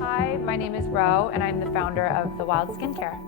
Hi, my name is Ro, and I'm the founder of The Wild Skincare.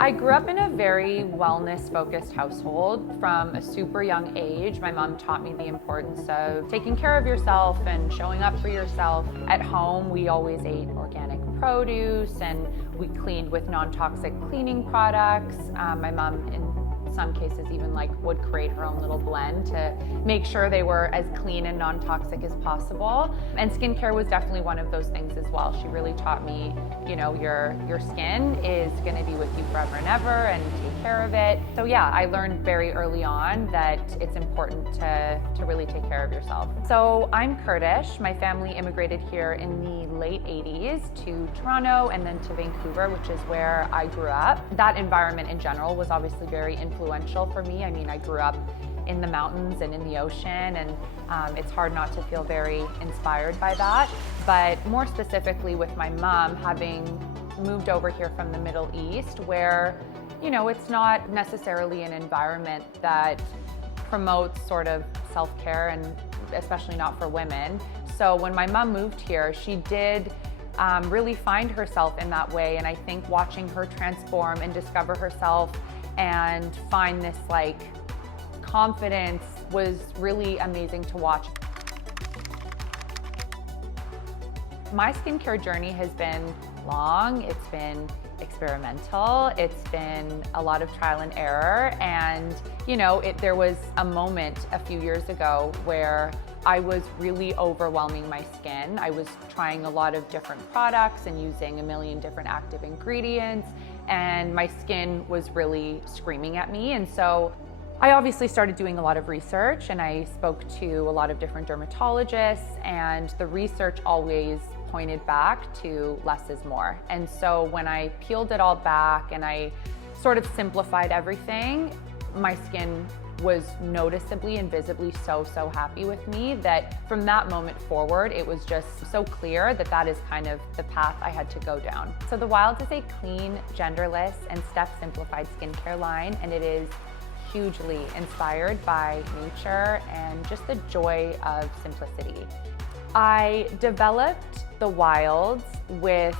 I grew up in a very wellness-focused household. From a super young age, my mom taught me the importance of taking care of yourself and showing up for yourself. At home, we always ate organic produce, and we cleaned with non-toxic cleaning products. My mom, in some cases, even would create her own little blend to make sure they were as clean and non-toxic as possible. And skincare was definitely one of those things as well. She really taught me, your skin is going to be with you forever and ever, and take care of it. So yeah, I learned very early on that it's important to really take care of yourself. So I'm Kurdish. My family immigrated here in the late 80s to Toronto and then to Vancouver, which is where I grew up. That environment in general was obviously very influential for me. I mean, I grew up in the mountains and in the ocean, and it's hard not to feel very inspired by that. But more specifically with my mom, having moved over here from the Middle East, where, it's not necessarily an environment that promotes sort of self-care, and especially not for women. So when my mom moved here, she did really find herself in that way. And I think watching her transform and discover herself and find this confidence was really amazing to watch. My skincare journey has been long, it's been experimental, it's been a lot of trial and error, and there was a moment a few years ago where I was really overwhelming my skin. I was trying a lot of different products and using a million different active ingredients, and my skin was really screaming at me. And so I obviously started doing a lot of research, and I spoke to a lot of different dermatologists, and the research always pointed back to less is more. And so when I peeled it all back and I sort of simplified everything, my skin was noticeably and visibly so happy with me that from that moment forward, it was just so clear that that is kind of the path I had to go down. So The Wild is a clean, genderless, and step-simplified skincare line, and it is hugely inspired by nature and just the joy of simplicity. I developed The Wilds with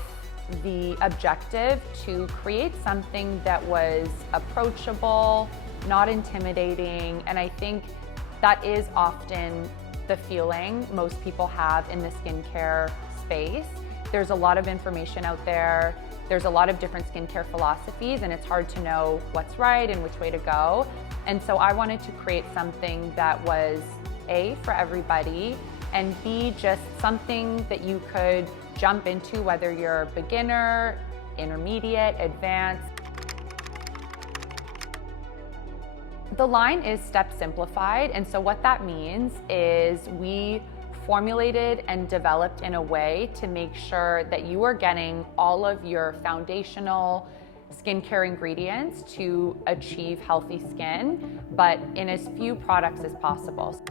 the objective to create something that was approachable, not intimidating, and I think that is often the feeling most people have in the skincare space. There's a lot of information out there. There's a lot of different skincare philosophies, and it's hard to know what's right and which way to go. And so I wanted to create something that was A, for everybody, and B, just something that you could jump into, whether you're beginner, intermediate, advanced. The line is step-simplified, and so what that means is we formulated and developed in a way to make sure that you are getting all of your foundational skincare ingredients to achieve healthy skin, but in as few products as possible.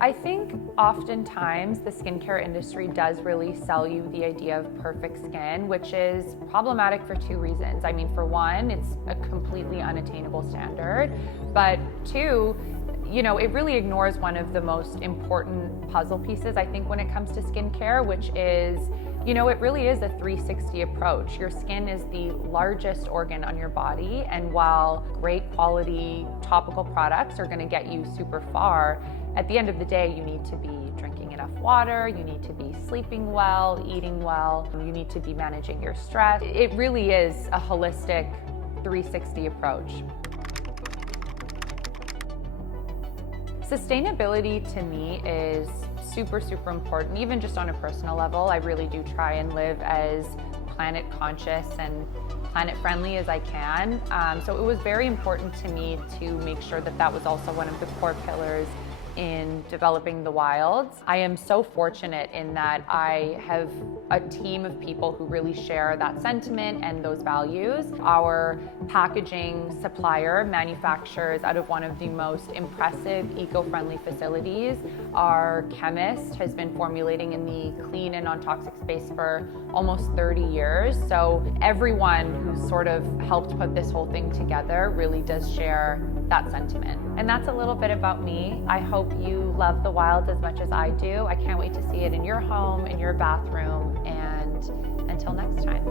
I think oftentimes the skincare industry does really sell you the idea of perfect skin, which is problematic for two reasons. I mean, for one, it's a completely unattainable standard, but two, it really ignores one of the most important puzzle pieces, I think, when it comes to skincare, which is, it really is a 360 approach. Your skin is the largest organ on your body, and while great quality topical products are gonna get you super far, at the end of the day, you need to be drinking enough water, you need to be sleeping well, eating well, you need to be managing your stress. It really is a holistic 360 approach. Sustainability to me is super important, even just on a personal level. I really do try and live as planet conscious and planet friendly as I can. So it was very important to me to make sure that that was also one of the core pillars in developing the wilds. I am so fortunate in that I have a team of people who really share that sentiment and those values. Our packaging supplier manufactures out of one of the most impressive eco-friendly facilities. Our chemist has been formulating in the clean and non-toxic space for almost 30 years. So everyone who's sort of helped put this whole thing together really does share that sentiment. And that's a little bit about me. I hope you love the wilds as much as I do. I can't wait to see it in your home, in your bathroom, and until next time.